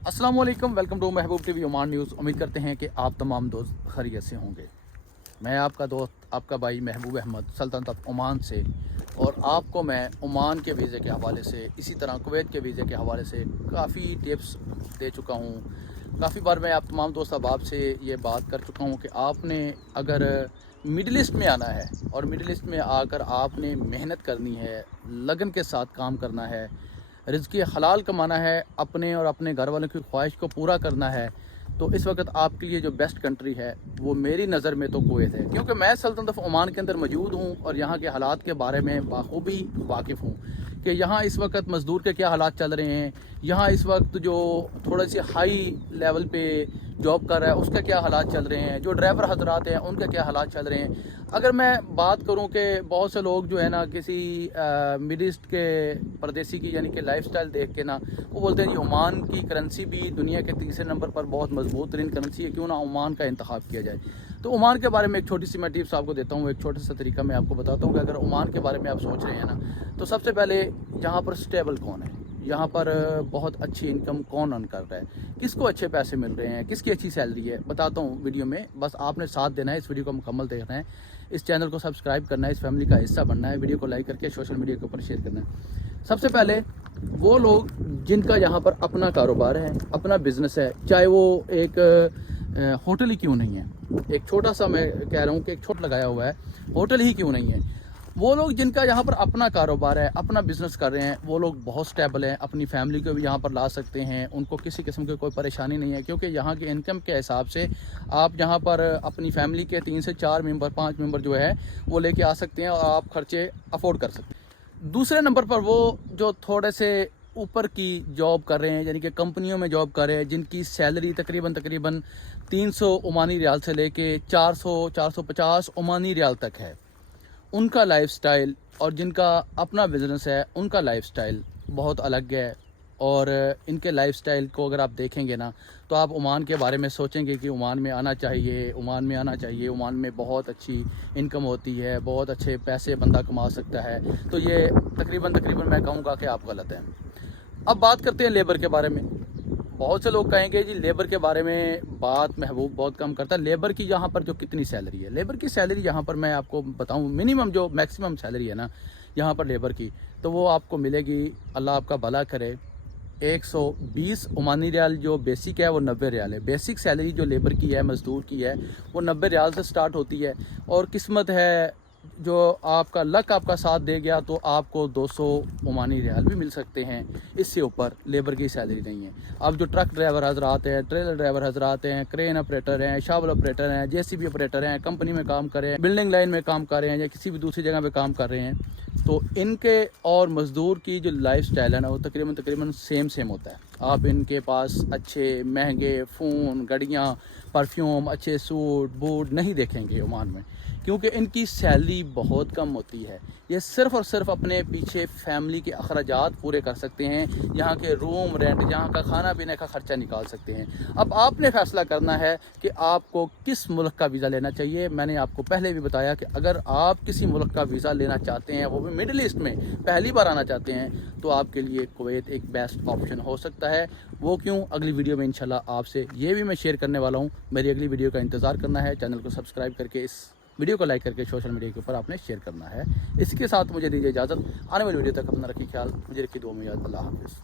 अस्सलाम वालेकुम, welcome to Mehboob TV Oman news. उम्मीद करते हैं कि आप तमाम दोस्त खैरियत से होंगे। मैं आपका दोस्त, आपका भाई महबूब अहमद, सल्तनत ऑफ ओमान से। और आपको मैं ओमान के वीज़े के हवाले से, इसी तरह कुवैत के वीज़े के हवाले से काफ़ी टिप्स दे चुका हूँ। काफ़ी बार मैं आप तमाम दोस्त अहबाब से ये बात कर चुका हूँ कि आपने अगर मिडिल ईस्ट में आना है और मिडिल ईस्ट में आकर आपने मेहनत करनी है, लगन के साथ काम करना है, रिज़्क़ हलाल कमाना है, अपने और अपने घर वालों की ख्वाहिश को पूरा करना है, तो इस वक्त आपके लिए जो बेस्ट कंट्री है वो मेरी नज़र में तो कुवैत है। क्योंकि मैं सल्तनत ऑफ ओमान के अंदर मौजूद हूँ और यहाँ के हालात के बारे में बाखूबी वाकिफ़ हूँ कि यहाँ इस वक्त मज़दूर के क्या हालात चल रहे हैं, यहाँ इस वक्त जो थोड़ा सी हाई लेवल पे जॉब कर रहा है उसका क्या हालात चल रहे हैं, जो ड्राइवर हजरात हैं उनके क्या हालात चल रहे हैं। अगर मैं बात करूं कि बहुत से लोग जो है ना किसी मिडिल ईस्ट के परदेसी की यानी कि लाइफस्टाइल देख के ना वो बोलते हैं जी ओमान की करेंसी भी दुनिया के तीसरे नंबर पर बहुत मजबूत तरीन करेंसी है, क्यों ना ओमान का इंतखाब किया जाए। तो ओमान के बारे में एक छोटी सी मैं टिप्स आपको देता हूँ, एक छोटा सा तरीका मैं आपको बताता हूँ कि अगर ओमान के बारे में आप सोच रहे हैं ना, तो सबसे पहले यहाँ पर स्टेबल कौन है, यहाँ पर बहुत अच्छी इनकम कौन अर्न कर रहा है, किसको अच्छे पैसे मिल रहे हैं, किसकी अच्छी सैलरी है, बताता हूँ वीडियो में। बस आपने साथ देना है, इस वीडियो को मुकम्मल देखना है, इस चैनल को सब्सक्राइब करना है, इस फैमिली का हिस्सा बनना है, वीडियो को लाइक करके सोशल मीडिया के ऊपर शेयर करना है। सबसे पहले वो लोग जिनका यहाँ पर अपना कारोबार है, अपना बिजनेस है, चाहे वो एक होटल ही क्यों नहीं है, एक छोटा सा मैं कह रहा हूँ कि एक छोटा लगाया हुआ है, होटल ही क्यों नहीं है, वो लोग जिनका यहाँ पर अपना कारोबार है, अपना बिजनेस कर रहे हैं, वो लोग बहुत स्टेबल हैं, अपनी फैमिली को भी यहाँ पर ला सकते हैं, उनको किसी किस्म की कोई परेशानी नहीं है। क्योंकि यहाँ की इनकम के हिसाब से आप यहाँ पर अपनी फैमिली के 3 से 4 मेंबर 5 मेंबर जो है वो लेके आ सकते हैं और आप खर्चे अफोर्ड कर सकते हैं। दूसरे नंबर पर वो जो थोड़े से ऊपर की जॉब कर रहे हैं, यानी कि कंपनियों में जॉब कर रहे हैं, जिनकी सैलरी तकरीबन 300 ओमानी रियाल से लेके 400-450 ओमानी रियाल तक है, उनका लाइफस्टाइल और जिनका अपना बिजनेस है उनका लाइफस्टाइल बहुत अलग है। और इनके लाइफस्टाइल को अगर आप देखेंगे ना तो आप ओमान के बारे में सोचेंगे कि ओमान में आना चाहिए, ओमान में आना चाहिए, ओमान में बहुत अच्छी इनकम होती है, बहुत अच्छे पैसे बंदा कमा सकता है। तो ये तकरीबन मैं कहूँगा कि आप गलत हैं। अब बात करते हैं लेबर के बारे में। बहुत से लोग कहेंगे जी लेबर के बारे में बात महबूब बहुत कम करता है। लेबर की यहाँ पर जो कितनी सैलरी है, लेबर की सैलरी यहाँ पर मैं आपको बताऊँ, मिनिमम जो मैक्सिमम सैलरी है ना यहाँ पर लेबर की, तो वो आपको मिलेगी, अल्लाह आपका भला करे, 120 ओमानी रियाल जो बेसिक है वो 90 रियाल है। बेसिक सैलरी जो लेबर की है, मज़दूर की है, वो 90 रियाल से स्टार्ट होती है। और किस्मत है, जो आपका लक आपका साथ दे गया तो आपको 200 ओमानी रियाल भी मिल सकते हैं, इससे ऊपर लेबर की सैलरी नहीं है। अब जो ट्रक ड्राइवर हजरात हैं, ट्रेलर ड्राइवर हजरात हैं, क्रेन ऑपरेटर हैं, शावल ऑपरेटर हैं, जेसीबी ऑपरेटर हैं, कंपनी में काम कर रहे हैं, बिल्डिंग लाइन में काम कर रहे हैं या किसी भी दूसरी जगह पे काम कर रहे हैं, तो इनके और मज़दूर की जो लाइफ स्टाइल है ना वो तकरीबन सेम होता है। आप इनके पास अच्छे महंगे फ़ोन, गाड़ियाँ, परफ्यूम, अच्छे सूट बूट नहीं देखेंगे ओमान में, क्योंकि इनकी सैलरी बहुत कम होती है। ये सिर्फ़ और सिर्फ अपने पीछे फैमिली के अखराजात पूरे कर सकते हैं, यहाँ के रूम रेंट, यहाँ का खाना पीने का ख़र्चा निकाल सकते हैं। अब आपने फ़ैसला करना है कि आपको किस मुल्क का वीज़ा लेना चाहिए। मैंने आपको पहले भी बताया कि अगर आप किसी मुल्क का वीज़ा लेना चाहते हैं, वो भी मिडिल ईस्ट में पहली बार आना चाहते हैं, तो आपके लिए कुवैत एक बेस्ट ऑप्शन हो सकता है। वो क्यों, अगली वीडियो में इंशाल्लाह आपसे ये भी मैं शेयर करने वाला हूँ। मेरी अगली वीडियो का इंतज़ार करना है, चैनल को सब्सक्राइब करके इस वीडियो को लाइक करके सोशल मीडिया के ऊपर आपने शेयर करना है। इसके साथ मुझे दीजिए इजाज़त, आने वाली वीडियो तक अपना रखिए ख्याल, मुझे रखिए दुआ में याद। अल्लाह हाफ़िज़।